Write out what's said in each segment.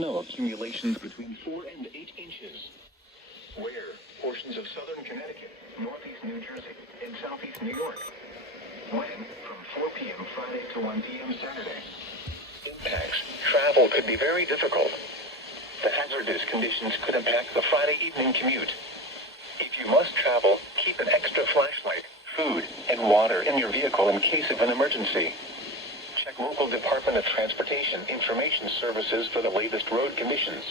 snow accumulations between 4 and 8 inches. Where? Portions of southern Connecticut, northeast New Jersey, and southeast New York. When? From 4 p.m. Friday to 1 p.m. Saturday. Impacts. Travel could be very difficult. The hazardous conditions could impact the Friday evening commute. If you must travel, keep an extra flashlight, food, and water in your vehicle in case of an emergency. Check local Department of Transportation Information Services for the latest road conditions.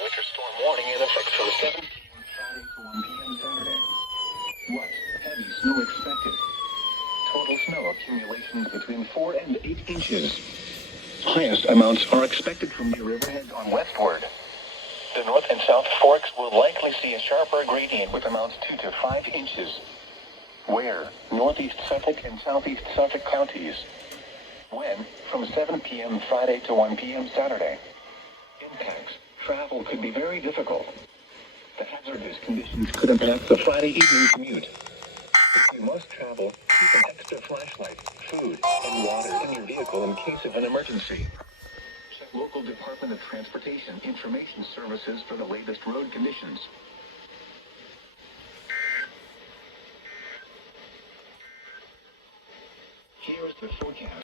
Winter storm warning in effect from 7 p.m. Friday to 1 p.m. Saturday. What? Heavy snow expected. Total snow accumulations between 4 and 8 inches. Highest amounts are expected from the riverheads on westward. The north and south forks will likely see a sharper gradient with amounts 2 to 5 inches. Where? Northeast Suffolk and southeast Suffolk counties. When? From 7 p.m. Friday to 1 p.m. Saturday. Impacts. Travel could be very difficult. The hazardous conditions could impact the Friday evening commute. If you must travel, keep an extra flashlight, food, and water in your vehicle in case of an emergency. Check local Department of Transportation Information Services for the latest road conditions. Here's the forecast.